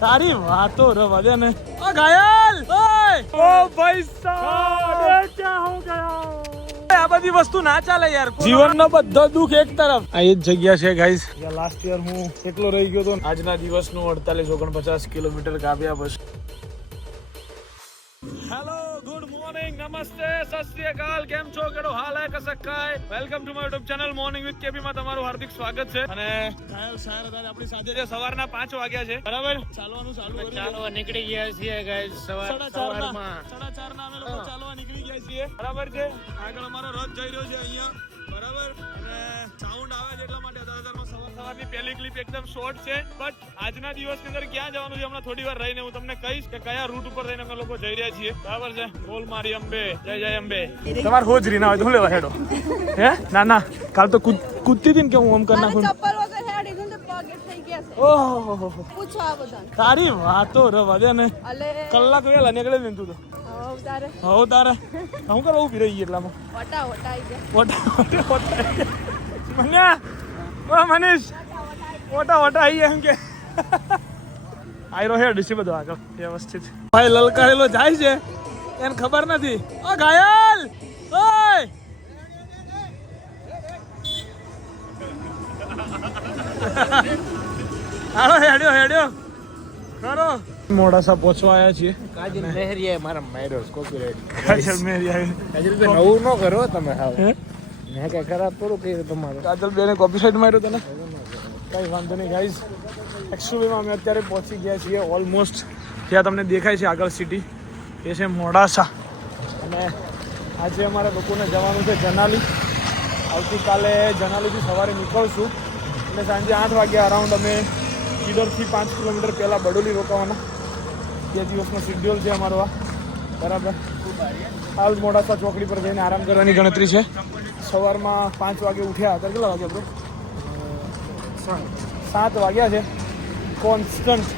તારી વાતો રવા દે ને. ઓ ઘાયલ! ઓય! ઓ ભાઈ સાહેબ! ક્યાં હો ગયા? આ બધી વસ્તુ ના ચાલે યાર જીવનનો બધો દુઃખ એક તરફ. આ એ જ જગ્યા છે ગાઈસ લાસ્ટ યર હું એકલો રહી ગયો તો? આજના દિવસનું અડતાલીસ ઓગણપચાસ કિલોમીટર કાપ્યા પછી હેલો નમસ્તે સત શ્રી અકાલ કેમ છો? કેડો હાલ હે? કસકાય welcome to my YouTube channel morning with KP માં તમારું હાર્દિક સ્વાગત છે. અને સાહેબ સાહેબ આપણી સાથે છે સવારના પાંચ વાગ્યા છે. બરાબર? ચાલવાનું ચાલુ કરી. ચાલો નીકળી ગયા છીએ guys સવાર સવારમાં. સાડા ચારના અમે લોકો ચાલવા નીકળી ગયા છીએ. બરાબર છે? આગળ અમારો રથ જઈ રહ્યો છે અહીંયા. બરાબર. અને સાઉન્ડ આવે છે એટલા માટે અદાલતમાં સવાર સવારની પહેલી ક્લિપ એકદમ શોર્ટ છે. બટ આજના દિવસની અંદર ક્યાં જવાનું છે? હમણાં થોડી વાર રહીને હું તમને કહીશ કે કયા રૂટ ઉપર રહીને અમે લોકો જઈ રહ્યા છીએ. બરાબર છે? બોલ મારી અંબે. જય જય અંબે. તમારે હોજરી ના હોય તો લેવા હેડો? હે? ના ના. કાલ તો કૂદ- કૂદતી હતી ને કે હું આમ કરી નાખું ઓહો તારી વાતો રવા દે ને કલાક વેલા નીકળે ને તું તો. હવે તારે હો કરવા ઊભી રહી એટલામાં. વટા વટા આવી ઓટા મન્યા ઓ મનીષ. ઓટા ઓટા આઈ એમ કે. આયરો હેડ છે બધો આગળ વ્યવસ્થિત. ભાઈ લલકારેલો જાય છે. એને ખબર નથી. ઓ ઘાયલ! ઓય! હાલો હેડ્યો હેડ્યો. ખરો મોડાસા પહોંચવા આવ્યા છીએ. કાજલ મહેરિયા મારા માર્યો કોપીરાઈટ કાજલ આવી કાજલ બે નવું ન કરો તમે હાવ. હે? મેં કઈ ખરાબ થોડું કર્યું તમારું. કાજલ બેને કોપી સાઈડ માર્યો તને? કઈ વાંધો નહીં ગાઈઝ એકચ્યુઅલીમાં અમે અત્યારે પહોંચી ગયા છીએ ઓલમોસ્ટ ત્યાં તમને દેખાય છે આગળ સિટી એ છે મોડાસા. અને આજે અમારે લોકોને જવાનું છે જનાલી. આવતીકાલે જનાલીથી સવારે નીકળશું. અને સાંજે આઠ વાગ્યા અરાઉન્ડ અમે ઈડરથી પાંચ કિલોમીટર પહેલાં બડોલી રોકાવાના. બે દિવસનો શેડ્યુલ છે અમારો આ. બરાબર. હાલ મોડાસા ચોકડી પર જઈને આરામ કરવાની ગણતરી છે. સવારમાં પાંચ વાગે ઉઠ્યા. હતા કેટલા વાગ્યા બ્રો સાત વાગ્યા છે. કોન્સ્ટન્ટ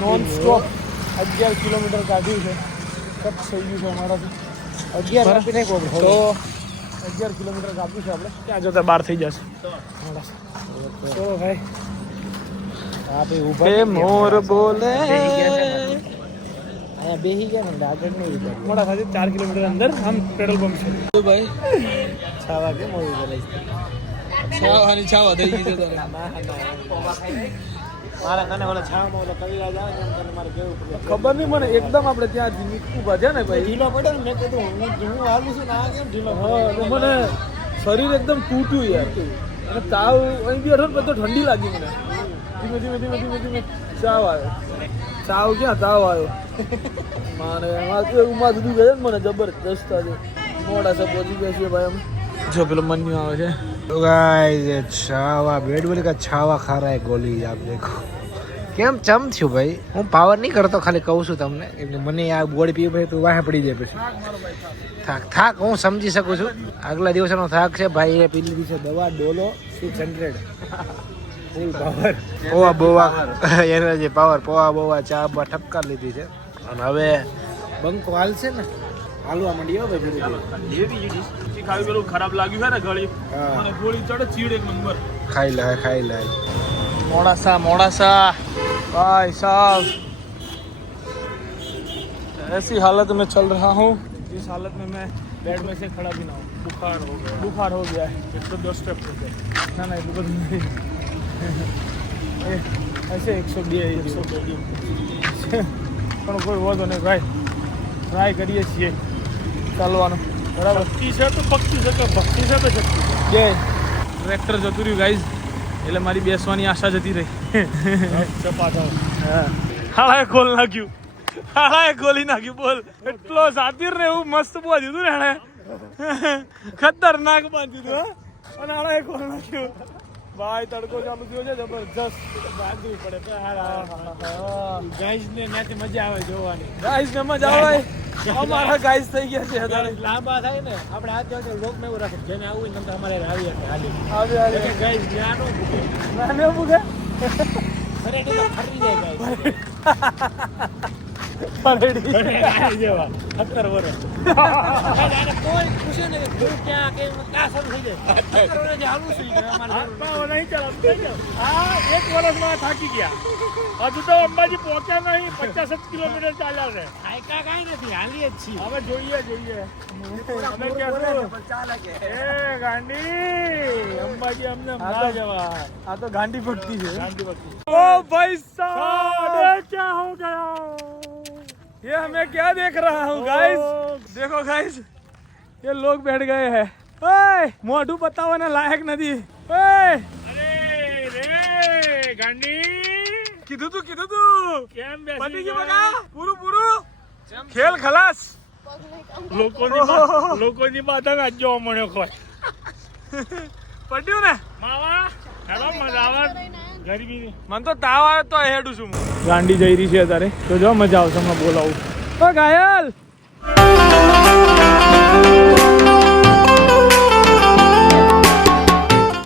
નોન સ્ટોપ અગિયાર કિલોમીટર કાઢ્યું છે. કચ્છ થઈ ગયું છે અમારાથી. અગિયાર આપી નહીં કહો તો અગિયાર કિલોમીટર કાપ્યું છે આપણે. ત્યાં જતા? બાર થઈ જશે. તો ભાઈ મોર બોલે. અહીંયા બેહી ગયા ને આગળ નહીં ઊભા મોડા સાથે ચાર કિલોમીટર અંદર આમ પેટ્રોલ પંપ છે. ભાઈ છ વાગે મોડું બોલાય છાવાની છાવા થઈ ગઈ છે મારા તને ઓલા છામાં ઓલા કવિરા જાવ ને તને મારે કેવું પડે? ખબર નહીં મને એકદમ આપણે ત્યાં ઊભા છે ને ભાઈ. ઢીલો પડે ને મેં કીધું હું હું હાલું છું ને આ કેમ ઢીલો હા મને શરીર એકદમ તૂટ્યું યાર. અને તાવ અહીં બી અઠવાડિયે બધો ઠંડી લાગી મને. ધીમે ધીમે ધીમે ધીમે ધીમે ચાવ આવ્યો ચાવ ક્યાં તાવ આવ્યો મારે એમાં તો એવું માં સુધી ગયો ને મને જબરદસ્ત આજે મોડાસા પહોંચી ગયા છીએ ભાઈ અમે જો પેલો મન્યુ આવે છે तो गाइस ये छावा बेड बोली का छावा खा रहा है गोली आप देखो કેમ ચમ થયું ભાઈ હું પાવર નહીં કરતો ખાલી કહું છું તમને એટલે મને આ ગોળી પીવું ભાઈ તું વાહે પડી જાય પછી થાક થાક હું સમજી શકું છું આગલા દિવસનો થાક છે ભાઈ એ પી લીધી છે દવા Dolo six hundred full power poha બોવા એનર્જી પાવર પોવા બોવા ચા બા ઠપકાર લીધી છે અને હવે બંકો હાલશે ને હાલવા માંડી હો ભાઈ ધીરે ધીરે ખાવી પેલું ખરાબ લાગ્યું છે ને ગળી હા. મને ગોળી ચડે ચીડ એક નંબર ખાઈ લે ખાઈ લે मोड़ासा मोड़ासा भाई साहब ऐसी हालत में चल रहा हूँ जिस हालत में मैं बेड में से खड़ा भी ना हूँ बुखार हो गया बुखार हो गया है एक सौ दस स्टेप हो गया ना ना એટલું એકસો બે એકસો બે. પણ કોઈ વાંધો નહીં ભાઈ. ટ્રાય કરીએ છીએ. ચાલવાનું. બરાબર? ભક્તિ છે તો ભક્તિ છે તો ભક્તિ છે તો શક્તિ જય. ટ્રેક્ટર જતું રહ્યું ગાઈઝ એટલે મારી બેસવાની આશા જતી રહી. હાળાએ ખોલ નાખ્યું. હાળાએ ખોલી નાખ્યું બોલ. એટલો સાતીર ને એવું મસ્ત બોલી દીધું ને એણે. ખતરનાક બાંધ્યું હતું હા. અને હાળાએ ખોલ નાખ્યું. ભાઈ તડકો ચાલુ થયો છે જબરજસ્ત બાંધવી પડે. ગાઈસ ને ત્યાંથી મજા આવે જોવાની. ગાઈસ ને મજા આવે? અમારા ગાઈસ થઈ ગયા છે અત્યારે. લાંબા થાય ને આપણે આ જોડે લોક ને એવું રાખે જેને આવું ને અમારે આવી હાલી. આવી હાલી ગાઈસ જ્ઞાન નો ભૂખે નાને મૂકે ફરે જાય ગાઈસ થાકી ગયા હજુ તો અંબાજી પહોંચ્યા નહીં પચાસ જ કિલોમીટર ચાલ્યા છે. હાઈકા કઈ નથી હાલીએ જ છીએ હવે જોઈએ જોઈએ અમે એ ગાંડી અંબાજી અમને મારા જવા આ તો ગાંડી ભક્તિ છે. ગાંડી ભક્તિ ઓ ભાઈ સાહેબ! ક્યાં હો ગયા? ये हमें क्या देख रहा हूँ गाइस देखो गाइस ये लोग बैठ गए हैं ओए મોઢું બતાવવાના લાયક નથી ઓય અરે રે ગાંડી કીધું તું કીધું તું કેમ બેસી પતી ગયું બકા પૂરું પૂરું ખેલ ખલાસ પગ લઈ કામ લોકોની લોકોની માથા આજ જોવા મળ્યો કોઈ પડ્યું ને માવા હેલો મજાવા કરીને આયા ને. ગરમી મને તો તાવ આવે તો હેડું છું ગાંડી જઈ રહી છે અત્યારે. તો જો મજા આવશે મને બોલાવું. ઓ ઘાયલ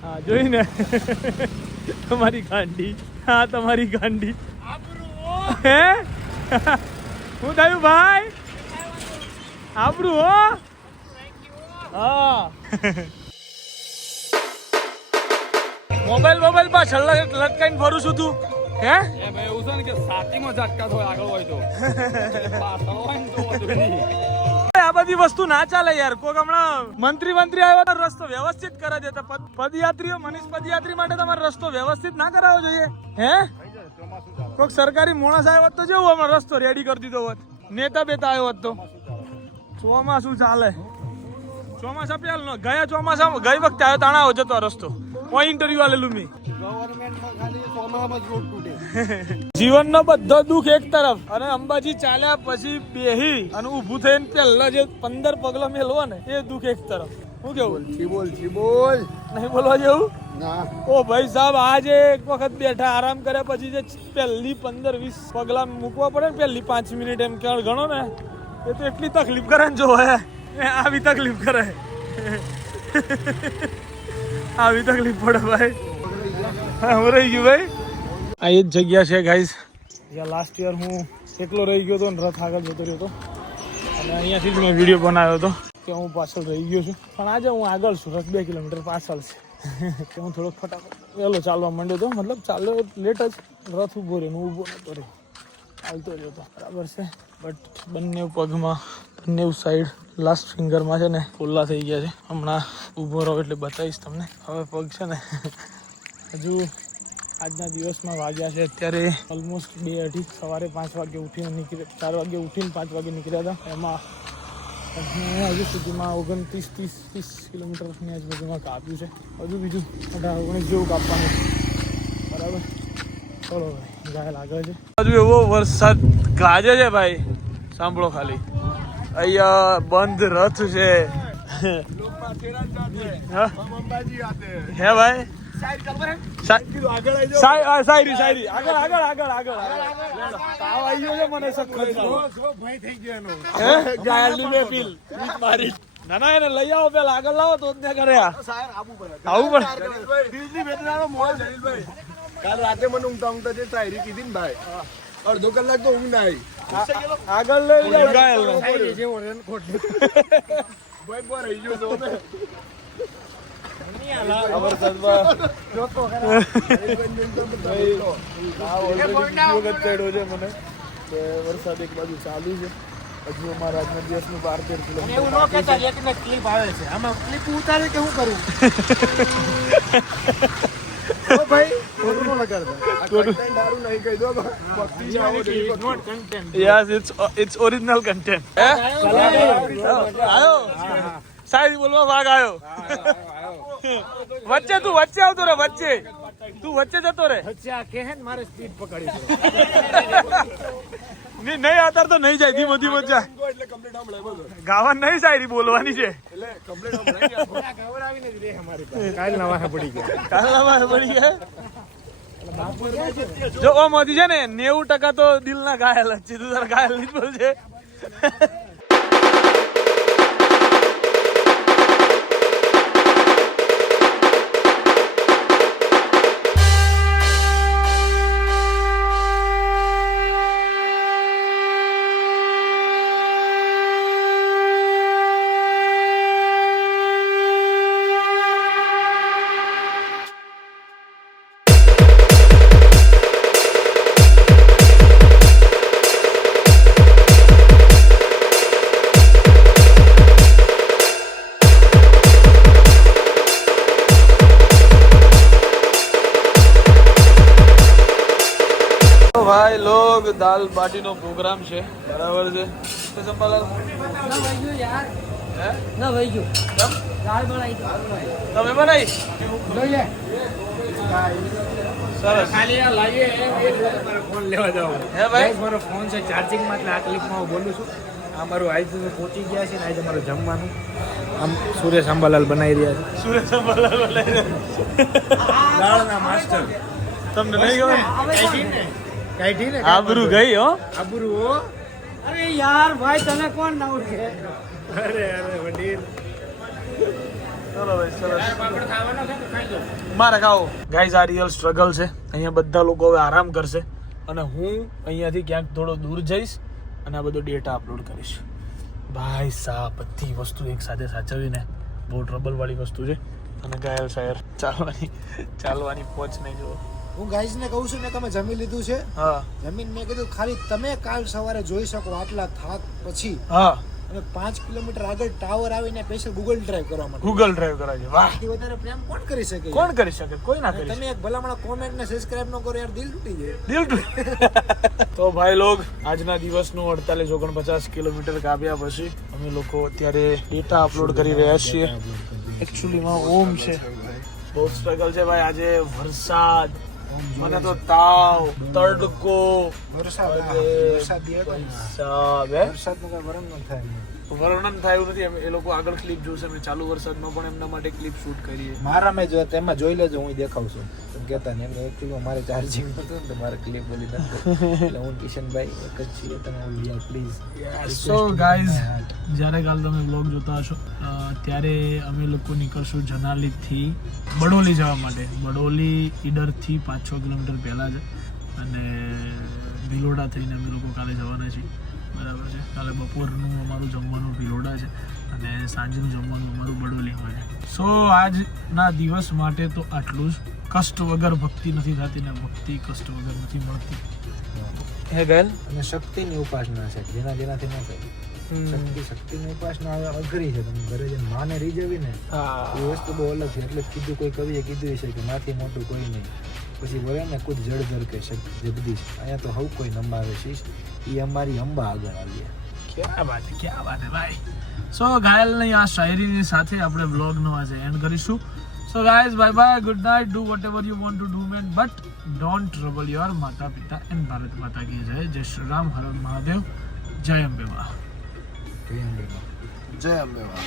હા જોઈને તમારી ગાંડી. હા તમારી ગાંડી. હે? હું થયું ભાઈ? આપણું હો? હા. મોબાઈલ મોબાઈલ પર છલ્લા લટકાઈને ફરું છું તું. હે? એવું છે ને કે સાતીમાં ઝટકા થાય આગળ હોય તો. પાછળ હોય ને તો વધુ નહીં. આ બધી વસ્તુ ના ચાલે યાર. કોક હમણાં મંત્રી મંત્રી આવ્યો તો રસ્તો વ્યવસ્થિત કરે છે પદ- પદયાત્રીઓ મનીષ પદયાત્રી માટે તમારે રસ્તો વ્યવસ્થિત ના કરાવવો જોઈએ. હે? કોક સરકારી માણસ આવ્યો હોત તો જેવું હમણાં રસ્તો રેડી કરી દીધો હોત. નેતા બેતા આવ્યો હોત તો. ચોમાસું ચાલે. ચોમાસા પેલ નો ગયા ચોમાસા ગઈ વખતે આવ્યો તાણા જતો રસ્તો. કોઈ ઇન્ટરવ્યુ આલેલું મેં જીવનનો બધો દુઃખ એક તરફ અને અંબાજી ચાલ્યા પછી બેહી અને ઊભું થઈને પહેલા જે પંદર પગલા મેલવા ને એ દુઃખ એક તરફ. શું કેવું? બોલ બોલ. નહીં બોલવા જેવું? ઓ ભાઈ સાહેબ આજે એક વખત બેઠા આરામ કર્યા પછી જે પહેલી પંદર વીસ પગલા મૂકવા પડે ને પહેલી પાંચ મિનિટ એમ ગણો ને એ તો એટલી તકલીફ કરે ને જો હે. આવી તકલીફ કરે. આવી તકલીફ પડે ભાઈ. હા રહી ગયું ભાઈ. આ એ જ જગ્યા છે ગાઈઝ જ્યાં લાસ્ટ યર હું એકલો રહી ગયો હતો ને રથ આગળ જતો રહ્યો હતો. અને અહીંયાથી જ મેં વીડિયો બનાવ્યો હતો કે હું પાછળ રહી ગયો છું. પણ આજે હું આગળ છું, રથ બે કિલોમીટર પાછળ છે. કે હું થોડોક ફટાફટ વહેલો ચાલવા માંડ્યો હતો. મતલબ ચાલ્યો લેટ જ રથ ઊભો રહ્યો હું ઊભો નતો રહ્યો. ચાલતો રહ્યો હતો બરાબર છે. બટ બંને પગમાં, બંને સાઈડ લાસ્ટ ફિંગરમાં છે ને, ખુલ્લા થઈ ગયા છે. હમણાં ઊભો રહો એટલે બતાવીશ તમને. હવે પગ છે ને, હજુ આજના દિવસમાં વાગ્યા છે. અત્યારે ઓલમોસ્ટ બે અઢી, સવારે પાંચ વાગે ઉઠીને નીકળ્યા, ચાર વાગે ઉઠીને પાંચ વાગે નીકળ્યા હતા. એમાં હજુ સુધીમાં ઓગણત્રીસ, ત્રીસ ત્રીસ કિલોમીટરની આજુબાજુમાં કાપ્યું છે. હજુ બીજું અઢાર, ઓગણીસ જેવું કાપવાનું બરાબર? ચલો ભાઈ લાગે છે. હજુ એવો વરસાદ ગાજે છે ભાઈ. સાંભળો ખાલી. અહીંયા બંધ રથ છે. હે? ભાઈ? આગળ આગળ આગળ આગળ તાવ આવી ગયો છે મને સખત ગાયલની બે મારી. ના ના એને લઈ આવો પેલા. આગળ લાવો તો જ ને કરે આ આવું પડે કાલ રાતે મને ઊંઘતા ઊંઘતા જે શાયરી કીધી ને ભાઈ અડધો કલાક તો ઊંઘ ના આવી આગળ લઈ ગાયલ ભાઈ પર રહી ગયો તો ને. વરસાદ એક બાજુ ચાલુ છે. હજુ અમારા આજના બાર તેર કિલોમીટર એવું ન કહેતા એક ને ક્લિપ આવે છે. આમાં ક્લિપ ઉતારે કે હું કરું? ભાઈ આયો બોલવા ભાગ આયો. વચ્ચે તું વચ્ચે આવતો રે વચ્ચે. તું વચ્ચે જતો રે વચ્ચે આ મારે સ્પીડ પકડી નહીં નહીં આતાર તો નહીં જાય. ધીમો ધીમો જા. ગો એટલે complete આમ લેવો તો. ગાવા નહીં શાયરી બોલવાની છે. કાલ નવા પડી ગયા. કાલનામાં પડી ગયા? જો મોદી છે ને, નેવું ટકા તો દિલના ઘાયલ જ છે. તું તારા ઘાયલ નહીં જ બોલશે દાલ નો પ્રોગ્રામ છે. બરાબર છે? તો સંભાલાલ હે? ના ભાઈ ગયું? તમે બનાવી? જોઈએ સરસ. ખાલી આ લાવીએ મારો ફોન લેવા જાવ. હે ભાઈ? મારો ફોન છે ચાર્જિંગમાં એટલે આ ક્લિપમાં હું બોલું છું. આ મારું આજ પહોંચી ગયા છે ને આજે મારું જમવાનું. આમ સુરેશ અંબાલાલ બનાવી રહ્યા છે. સુરેશ સંભાલાલ બોલાય દાળના માસ્ટર. તમને નહીં ગમે કાઢી ને આબરૂ ગઈ હો. આબરૂ હો. અરે યાર ભાઈ તને કોણ ના ઓળખે અરે અરે વડીલ. ચલો ભાઈ સરસ મારે ખાઓ ગાઈઝ આ રિયલ સ્ટ્રગલ છે. અહીંયા બધા લોકો હવે આરામ કરશે. અને હું અહીંયાથી ક્યાંક થોડો દૂર જઈશ અને આ બધો ડેટા અપલોડ કરીશ. ભાઈ સાહેબ બધી વસ્તુ એક સાથે સાચવીને બહુ ટ્રબલ વાળી વસ્તુ છે. અને ગાયલ શાયર ચાલવાની ચાલવાની પહોંચ નહીં જુઓ. હું ગાઈઝ ને કહું છું મેં તમે જમી લીધું છે. જમીન મેં કીધું ખાલી તમે કાલ સવારે જોઈ શકો આટલા થાક પછી. અને પાંચ કિલોમીટર આગળ ટાવર આવીને સ્પેશિયલ ગૂગલ ડ્રાઈવ કરવા માટે. ગૂગલ ડ્રાઈવ કરાય છે વાહ. વધારે પ્રેમ કોણ કરી શકે કોણ કરી શકે? કોઈ ના કરી તમે એક ભલામણ કોમેન્ટ ને સબસ્ક્રાઇબ ન કરો યાર દિલ તૂટી જાય. દિલ તો ભાઈ લોગ આજના દિવસનું અડતાલીસ ઓગણપચાસ કિલોમીટર કાપ્યા પછી અમે લોકો અત્યારે ડેટા અપલોડ કરી રહ્યા છીએ. એકચ્યુઅલીમાં ઓમ છે. બહુ સ્ટ્રગલ છે ભાઈ. આજે વરસાદ મને તો તાવ તડકો વરસાદ વરસાદ વરસાદનું કઈ ન થાય વર્ણન થયું નથી. એ લોકો આગળ ક્લિપ જોશે અમે ચાલુ વરસાદમાં પણ એમના માટે ક્લિપ શૂટ કરીએ. મારા મેં જો તેમાં જોઈ લેજો હું દેખાવશું તમે કહેતા ને એમને એકચ્યુઅલી મારે ચાર્જિંગ નતું ને મારે ક્લિપ બોલી નથી એટલે હું કિશનભાઈ એક જ છીએ તમે ઓલી પ્લીઝ સો ગાઈઝ જ્યારે કાલ તમે બ્લોગ જોતા હશો ત્યારે અમે લોકો નીકળશું જનાલીથી બડોલી જવા માટે. બડોલી ઈડરથી પાંચ છ કિલોમીટર પહેલાં છે અને ભિલોડા થઈને અમે લોકો કાલે જવાના છીએ. બરાબર છે. કાલે બપોરનું અમારું જમવાનું ભિલોડા છે અને સાંજનું જમવાનું અમારું બડોલી હોય છે. સો આજના દિવસ માટે તો આટલું જ. કષ્ટ વગર ભક્તિ નથી થતી ને ભક્તિ કષ્ટ વગર નથી મળતી. હે ગયેલ અને શક્તિની ઉપાસના છે. જેના જેનાથી ન થાય. શક્તિ શક્તિની ઉપાસના હવે અઘરી છે. તમે ઘરે જઈને માને રીઝવી ને એ વસ્તુ બહુ અલગ છે. એટલે કીધું કોઈ કવિએ કીધું છે કે માથી મોટું કોઈ નહીં. પછી બોલે ને કુદ જળ જળ કે જગદીશ અહીંયા તો હવ કોઈ નમાવે શીશ એ અમારી અંબા આગળ આવીએ. ક્યાં વાત છે ક્યાં વાત છે ભાઈ? સો ઘાયલની આ શાયરીની સાથે આપણે બ્લોગનો આજે એન્ડ કરીશું. So guys bye bye good night do whatever you want to do man but don't trouble your માતા પિતા એન્ડ ભારત માતા કી જય. જય શ્રી રામ હર હર મહાદેવ જય અંબે મા જય અંબે માં. જય અંબે માં.